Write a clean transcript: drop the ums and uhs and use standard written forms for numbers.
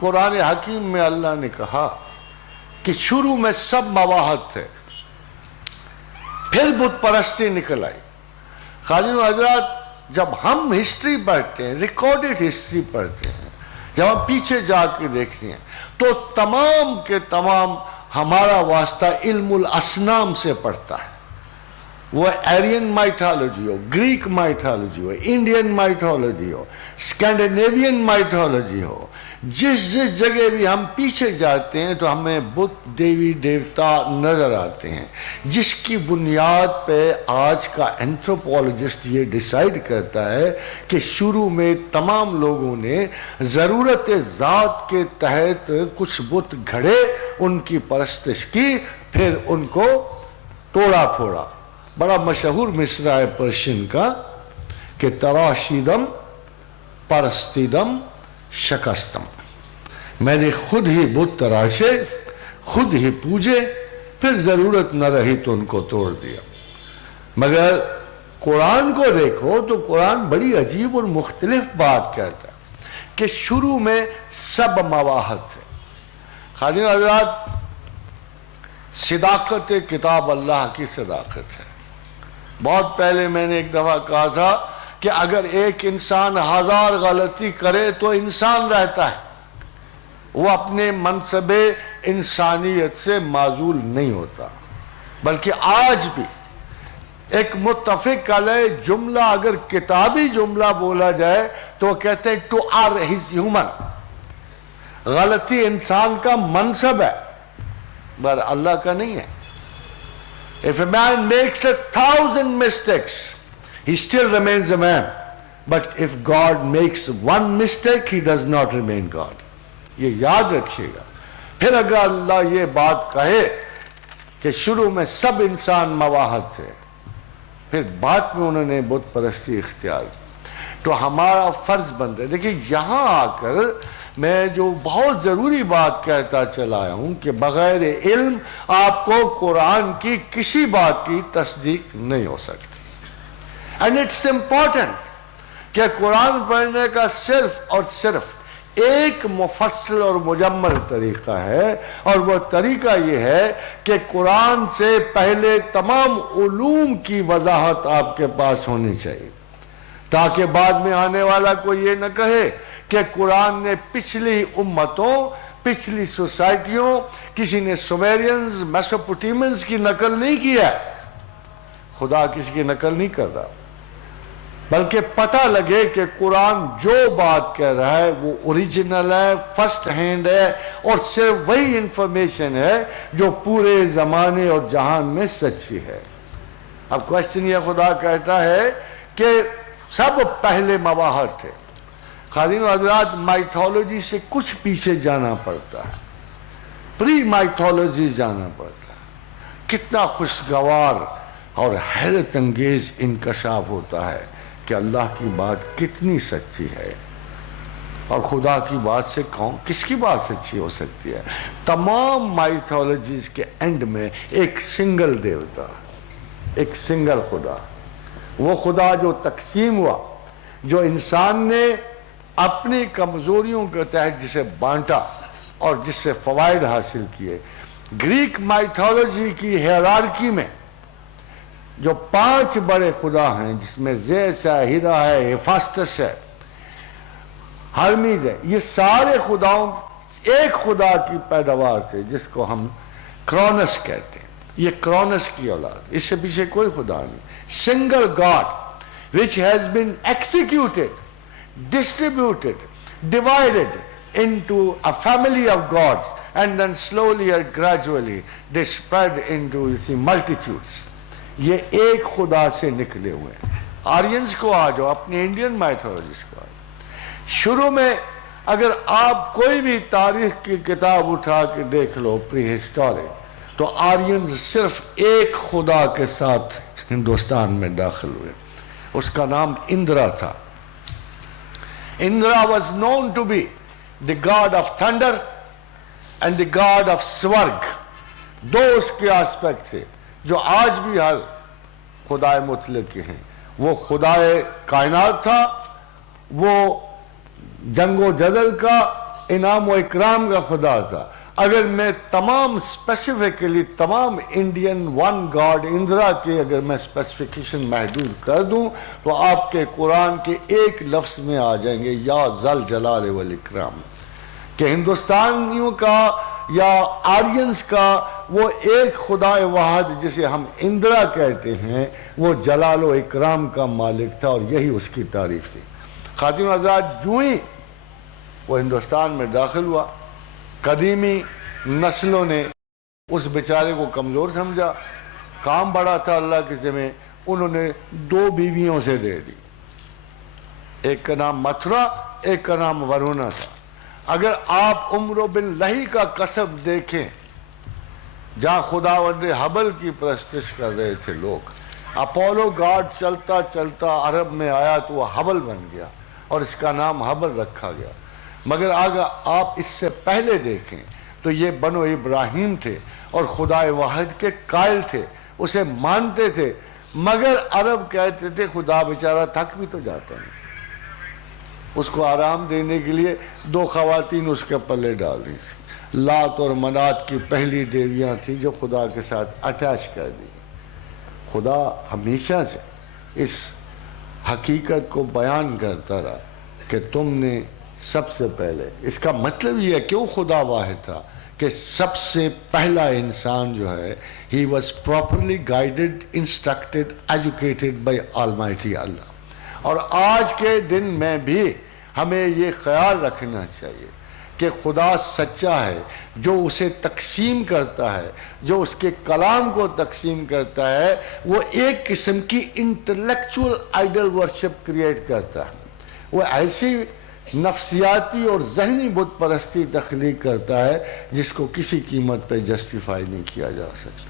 قرآن حکیم میں اللہ نے کہا کہ شروع میں سب مواحد تھے، پھر بت پرستی نکل آئی۔ خادم حضرات، جب ہم ہسٹری پڑھتے ہیں، ریکارڈڈ ہسٹری پڑھتے ہیں، جب ہم پیچھے جا کے دیکھتے ہیں تو تمام کے تمام ہمارا واسطہ علم الاسنام سے پڑتا ہے۔ وہ ایرین مائتھالوجی ہو، گریک مائتھالوجی ہو، انڈین مائتھالوجی ہو، اسکینڈینیوین مائتھالوجی ہو، جس جگہ بھی ہم پیچھے جاتے ہیں تو ہمیں بت دیوی دیوتا نظر آتے ہیں، جس کی بنیاد پہ آج کا اینتھروپولوجسٹ یہ ڈیسائیڈ کرتا ہے کہ شروع میں تمام لوگوں نے ضرورت ذات کے تحت کچھ بت گھڑے، ان کی پرستش کی، پھر ان کو توڑا پھوڑا۔ بڑا مشہور مصرع ہے پرشین کا کہ تراشیدم پرستیدم شکستم، میں نے خود ہی بت تراشے، خود ہی پوجے، پھر ضرورت نہ رہی تو ان کو توڑ دیا۔ مگر قرآن کو دیکھو تو قرآن بڑی عجیب اور مختلف بات کہتا ہے کہ شروع میں سب مواحد تھے۔ خادم حضرات، صداقت کتاب اللہ کی صداقت ہے۔ بہت پہلے میں نے ایک دفعہ کہا تھا کہ اگر ایک انسان 1000 غلطی کرے تو انسان رہتا ہے، وہ اپنے منصب انسانیت سے معزول نہیں ہوتا، بلکہ آج بھی ایک متفق علیہ جملہ اگر کتابی جملہ بولا جائے تو وہ کہتے ہیں ٹو آر ہز ہیومن، غلطی انسان کا منصب ہے، پر اللہ کا نہیں ہے۔ If a man makes 1000 mistakes, he still remains a man. But if God makes one mistake, he does not remain God. یہ یاد رکھیے گا۔ پھر اگر اللہ یہ بات کہے کہ شروع میں سب انسان مواحد تھے، پھر بعد میں انہوں نے بت پرستی اختیار کی، تو ہمارا فرض بنتا ہے۔ دیکھیں یہاں آ کر میں جو بہت ضروری بات کہتا چلا آیا ہوں کہ بغیر علم آپ کو قرآن کی کسی بات کی تصدیق نہیں ہو سکتی۔ اینڈ اٹس امپورٹنٹ کہ قرآن پڑھنے کا صرف اور صرف ایک مفصل اور مجمل طریقہ ہے، اور وہ طریقہ یہ ہے کہ قرآن سے پہلے تمام علوم کی وضاحت آپ کے پاس ہونی چاہیے، تاکہ بعد میں آنے والا کوئی یہ نہ کہے کہ قرآن نے پچھلی امتوں، پچھلی سوسائٹیوں، کسی نے سومیرینز، میسوپوٹیمنز کی نقل نہیں کیا۔ خدا کسی کی نقل نہیں کر رہا، بلکہ پتہ لگے کہ قرآن جو بات کہہ رہا ہے وہ اوریجنل ہے، فرسٹ ہینڈ ہے، اور صرف وہی انفارمیشن ہے جو پورے زمانے اور جہان میں سچی ہے۔ اب کوشچن یہ خدا کہتا ہے کہ سب پہلے مواحد تھے۔ خادم حضرات، مائتھولوجی سے کچھ پیچھے جانا پڑتا ہے، پری مائتھولوجی جانا پڑتا ہے۔ کتنا خوشگوار اور حیرت انگیز انکشاف ہوتا ہے کہ اللہ کی بات کتنی سچی ہے، اور خدا کی بات سے کس کی بات سچی ہو سکتی ہے؟ تمام مائتھولوجیز کے اینڈ میں ایک سنگل دیوتا، ایک سنگل خدا، وہ خدا جو تقسیم ہوا، جو انسان نے اپنی کمزوریوں کے تحت جسے بانٹا اور جس سے فوائد حاصل کیے۔ گریک مائتھولوجی کی ہیرارکی میں جو 5 بڑے خدا ہیں، جس میں زیس ہے، ہیرا ہے، ہیفاسٹس ہے، ہرمیز ہے، یہ سارے خداؤں ایک خدا کی پیداوار تھے، جس کو ہم کرونس کہتے ہیں۔ یہ کرونس کی اولاد، اس سے پیچھے کوئی خدا نہیں۔ Single God which has been executed, distributed, divided into a family of gods, and then slowly or gradually they spread into the multitudes. یہ ایک خدا سے نکلے ہوئے ہیں۔ آرینز کو آ جاؤ، اپنے انڈین مائتھولوجیز کو آ جاؤ۔ شروع میں اگر آپ کوئی بھی تاریخ کی کتاب اٹھا کے دیکھ لو، پری ہسٹورک، تو آرینز صرف ایک خدا کے ساتھ ہندوستان میں داخل ہوئے، اس کا نام اندرا تھا۔ Indra was known to be the god of thunder and the god of swarg. دو اس کے آسپیکٹ تھے جو آج بھی ہر خدائے مطلق کے ہیں۔ وہ خدائے کائنات تھا، وہ جنگ و جدل کا انعام و اکرام کا خدا تھا. اگر میں تمام اسپیسیفکلی تمام انڈین ون گاڈ اندرا کے اگر میں اسپیسیفیکیشن محدود کر دوں تو آپ کے قرآن کے ایک لفظ میں آ جائیں گے یا ذل جلال والاکرام. کہ ہندوستانیوں کا یا آرینس کا وہ ایک خدا واحد جسے ہم اندرا کہتے ہیں وہ جلال و اکرام کا مالک تھا، اور یہی اس کی تعریف تھی. خواتین حضرات، جو ہی وہ ہندوستان میں داخل ہوا، قدیمی نسلوں نے اس بیچارے کو کمزور سمجھا. کام بڑا تھا اللہ کے ذمہ، انہوں نے 2 بیویوں سے دے دی. ایک کا نام متھرا، ایک کا نام ورونا تھا. اگر آپ عمر بن لہی کا قصب دیکھیں جہاں خداوند حبل کی پرستش کر رہے تھے لوگ، اپولو گاڈ چلتا چلتا عرب میں آیا تو وہ حبل بن گیا اور اس کا نام حبل رکھا گیا. مگر اگر آپ اس سے پہلے دیکھیں تو یہ بنو ابراہیم تھے اور خدا واحد کے قائل تھے، اسے مانتے تھے. مگر عرب کہتے تھے خدا بیچارہ تھک بھی تو جاتا نہیں. اس کو آرام دینے کے لیے 2 خواتین اس کے پلے ڈال دی تھی. لات اور منات کی پہلی دیویاں تھیں جو خدا کے ساتھ اٹیچ کر دی. خدا ہمیشہ سے اس حقیقت کو بیان کرتا رہا کہ تم نے سب سے پہلے، اس کا مطلب یہ ہے کیوں خدا واحد تھا کہ سب سے پہلا انسان جو ہے he was properly guided, instructed, educated by Almighty Allah. اور آج کے دن میں بھی ہمیں یہ خیال رکھنا چاہیے کہ خدا سچا ہے، جو اسے تقسیم کرتا ہے، جو اس کے کلام کو تقسیم کرتا ہے، وہ ایک قسم کی انٹلیکچول آئیڈل ورشپ کریٹ کرتا ہے. وہ ایسی نفسیاتی اور ذہنی بت پرستی تخلیق کرتا ہے جس کو کسی قیمت پہ جسٹیفائی نہیں کیا جا سکتا.